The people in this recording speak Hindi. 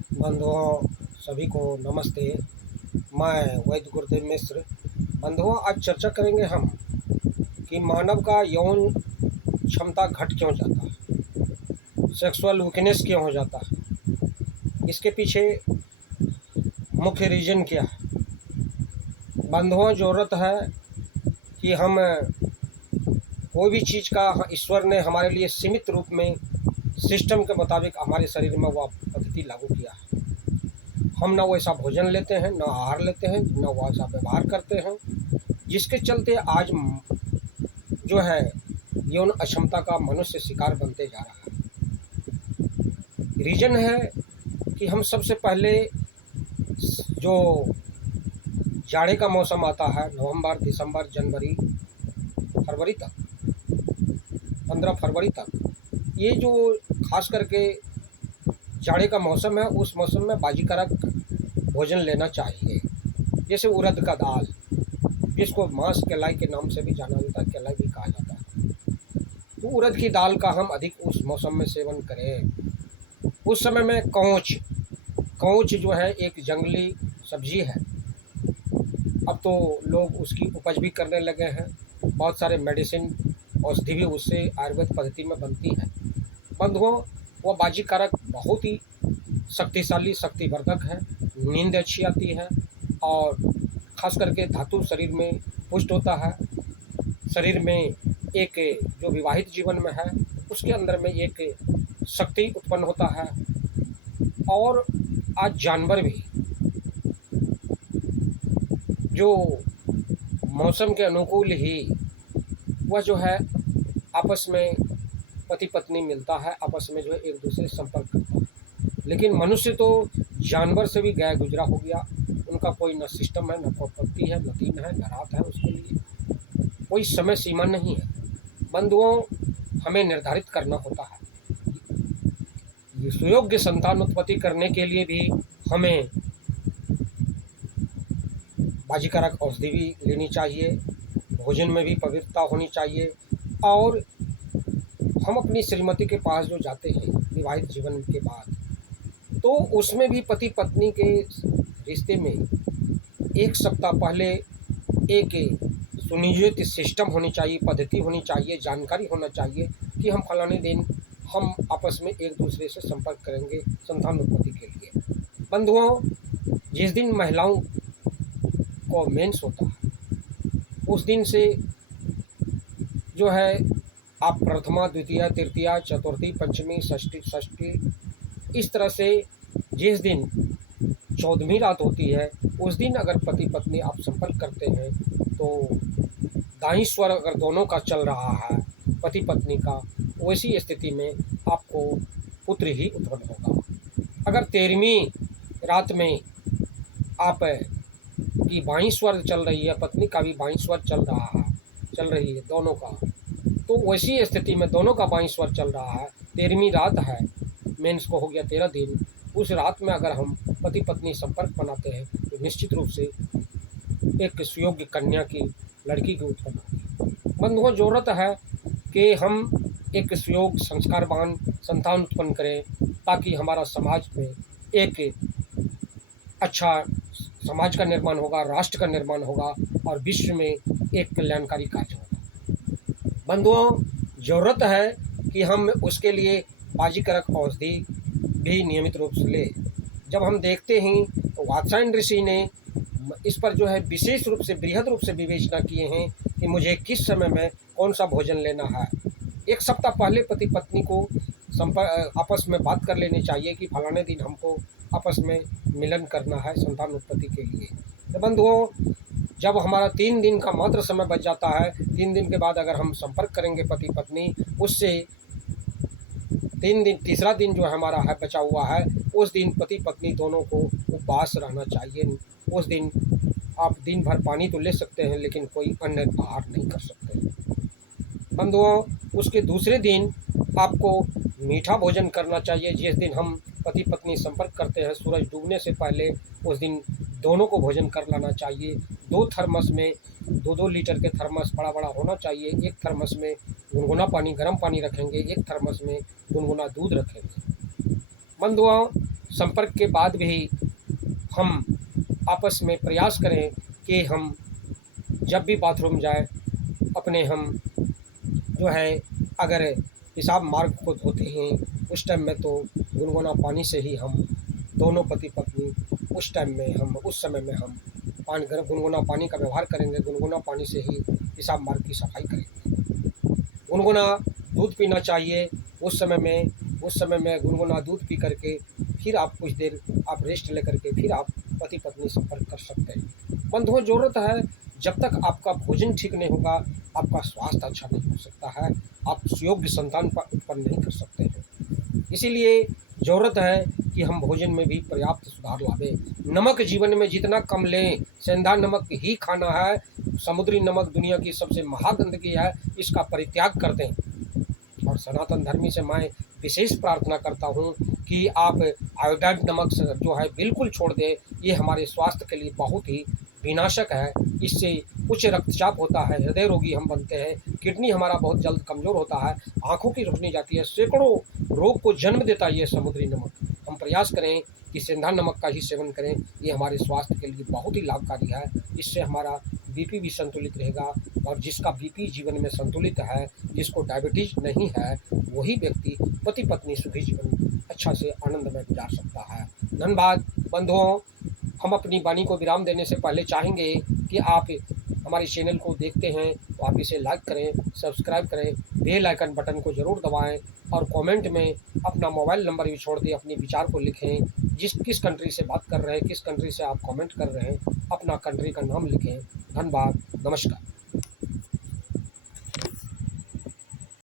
बंधुओं सभी को नमस्ते। मैं वैद्य गुरुदेव मिश्र। बंधुओं आज चर्चा करेंगे हम कि मानव का यौन क्षमता घट क्यों जाता है, सेक्सुअल वीकनेस क्यों हो जाता है, इसके पीछे मुख्य रीजन क्या है। बंधुओं ज़रूरत है कि हम कोई भी चीज़ का ईश्वर ने हमारे लिए सीमित रूप में सिस्टम के मुताबिक हमारे शरीर में वह पद्धति लागू किया है। हम ना वैसा भोजन लेते हैं, ना आहार लेते हैं, ना वैसा व्यवहार करते हैं, जिसके चलते आज जो है यौन अक्षमता का मनुष्य शिकार बनते जा रहा है। रीज़न है कि हम सबसे पहले जो जाड़े का मौसम आता है नवंबर, दिसंबर, जनवरी, फरवरी तक, 15 फरवरी तक, ये जो खास करके जाड़े का मौसम है, उस मौसम में बाजीकारक भोजन लेना चाहिए। जैसे उड़द का दाल, जिसको मांस केलाई के नाम से भी जाना जाता है, केलाई भी कहा जाता है, तो उड़द की दाल का हम अधिक उस मौसम में सेवन करें। उस समय में कौच जो है एक जंगली सब्जी है। अब तो लोग उसकी उपज भी करने लगे हैं। बहुत सारे मेडिसिन औषधि भी उससे आयुर्वेद पद्धति में बनती है। बंधुओं, वह बाजीकारक बहुत ही शक्तिशाली, शक्तिवर्धक है। नींद अच्छी आती है और ख़ास करके धातु शरीर में पुष्ट होता है। शरीर में एक जो विवाहित जीवन में है उसके अंदर में एक शक्ति उत्पन्न होता है। और आज जानवर भी जो मौसम के अनुकूल ही वह जो है आपस में पति पत्नी मिलता है, आपस में जो है एक दूसरे से संपर्क करता है। लेकिन मनुष्य तो जानवर से भी गया गुजरा हो गया। उनका कोई न सिस्टम है, न पत्ती है, न दिन है, न रात है, उसके लिए कोई समय सीमा नहीं है। बंधुओं, हमें निर्धारित करना होता है। ये सुयोग्य संतान उत्पत्ति करने के लिए भी हमें बाजीकारक औषधि भी लेनी चाहिए, भोजन में भी पवित्रता होनी चाहिए। और हम अपनी श्रीमती के पास जो जाते हैं विवाहित जीवन के बाद, तो उसमें भी पति पत्नी के रिश्ते में एक सप्ताह पहले एक सुनियोजित सिस्टम होनी चाहिए, पद्धति होनी चाहिए, जानकारी होना चाहिए कि हम फलाने दिन हम आपस में एक दूसरे से संपर्क करेंगे संतान उत्पत्ति के लिए। बंधुओं, जिस दिन महिलाओं को मेंस होता है उस दिन से जो है आप प्रथमा, द्वितीया, तृतीया, चतुर्थी, पंचमी, षष्ठी, इस तरह से जिस दिन 14वीं रात होती है उस दिन अगर पति पत्नी आप संपर्क करते हैं तो दाईं स्वर अगर दोनों का चल रहा है पति पत्नी का, वैसी स्थिति में आपको पुत्र ही उत्पन्न होगा। अगर 13वीं रात में आप की बाईं स्वर चल रही है, पत्नी का भी बाईं स्वर चल रही है दोनों का, तो वैसी स्थिति में दोनों का बाईं स्वर चल रहा है, 13वीं रात है, मेंस को हो गया 13 दिन, उस रात में अगर हम पति पत्नी संपर्क बनाते हैं तो निश्चित रूप से एक सुयोग्य कन्या की, लड़की की उत्पन्न होगी। बंधुओं, ज़रूरत है कि हम एक सुयोग संस्कारवान संतान उत्पन्न करें ताकि हमारा समाज में एक अच्छा समाज का निर्माण होगा, राष्ट्र का निर्माण होगा और विश्व में एक कल्याणकारी कार्य होगा। बंधुओं, ज़रूरत है कि हम उसके लिए बाजीकारक औषधि भी नियमित रूप से लें। जब हम देखते हैं तो वात्सायन ऋषि ने इस पर जो है विशेष रूप से, बृहद रूप से विवेचना किए हैं कि मुझे किस समय में कौन सा भोजन लेना है। एक सप्ताह पहले पति पत्नी को आपस में बात कर लेनी चाहिए कि फलाने दिन हमको आपस में मिलन करना है संतान उत्पत्ति के लिए। तो बंधुओं, जब हमारा 3 दिन का मात्र समय बच जाता है, 3 दिन के बाद अगर हम संपर्क करेंगे पति पत्नी, उससे 3 दिन, तीसरा दिन जो हमारा है बचा हुआ है, उस दिन पति पत्नी दोनों को उपवास रहना चाहिए। उस दिन आप दिन भर पानी तो ले सकते हैं लेकिन कोई अन्य आहार नहीं कर सकते हैं। बंधुओं, उसके दूसरे दिन आपको मीठा भोजन करना चाहिए। जिस दिन हम पति पत्नी संपर्क करते हैं सूरज डूबने से पहले, उस दिन दोनों को भोजन कर लेना चाहिए। 2 थर्मस में 2-2 लीटर के थर्मस बड़ा बड़ा होना चाहिए। एक थर्मस में गुनगुना पानी, गर्म पानी रखेंगे, एक थर्मस में गुनगुना दूध रखेंगे। बंधुओं, संपर्क के बाद भी हम आपस में प्रयास करें कि हम जब भी बाथरूम जाए अपने हम जो है अगर पेशाब मार्ग को धोते हैं उस टाइम में तो गुनगुना पानी से ही हम दोनों पति पत्नी उस समय में हम गुनगुना पानी का व्यवहार करेंगे। गुनगुना पानी से ही पेशाब मार्ग की सफाई करेंगे। गुनगुना दूध पीना चाहिए उस समय में गुनगुना दूध पी करके फिर आप कुछ देर आप रेस्ट लेकर के फिर आप पति पत्नी संपर्क कर सकते हैं। बंधुओं, ज़रूरत है जब तक आपका भोजन ठीक नहीं होगा आपका स्वास्थ्य अच्छा नहीं हो सकता है, आप योग्य संतान उत्पन्न नहीं कर सकते हैं। इसीलिए ज़रूरत है कि हम भोजन में भी पर्याप्त सुधार लावें। नमक जीवन में जितना कम लें, सेंधा नमक ही खाना है। समुद्री नमक दुनिया की सबसे महागंदगी है, इसका परित्याग कर दें। और सनातन धर्मी से मैं विशेष प्रार्थना करता हूँ कि आप आयोडाइड नमक जो है बिल्कुल छोड़ दें। ये हमारे स्वास्थ्य के लिए बहुत ही विनाशक है। इससे उच्च रक्तचाप होता है, हृदय रोगी हम बनते हैं, किडनी हमारा बहुत जल्द कमज़ोर होता है, आँखों की रोशनी जाती है, सैकड़ों रोग को जन्म देता है ये समुद्री नमक। हम प्रयास करें कि सेंधा नमक का ही सेवन करें, ये हमारे स्वास्थ्य के लिए बहुत ही लाभकारी है। इससे हमारा बीपी भी संतुलित रहेगा और जिसका बीपी जीवन में संतुलित है, जिसको डायबिटीज़ नहीं है, वही व्यक्ति पति पत्नी सुखी जीवन अच्छा से आनंदमय गुजार सकता है। धन्यवाद बंधुओं। हम अपनी वाणी को विराम देने से पहले चाहेंगे कि आप हमारे चैनल को देखते हैं तो आप इसे लाइक करें, सब्सक्राइब करें, बेल आइकन बटन को ज़रूर दबाएं और कमेंट में अपना मोबाइल नंबर भी छोड़ दें, अपने विचार को लिखें। किस कंट्री से बात कर रहे हैं, किस कंट्री से आप कमेंट कर रहे हैं, अपना कंट्री का नाम लिखें। धन्यवाद, नमस्कार।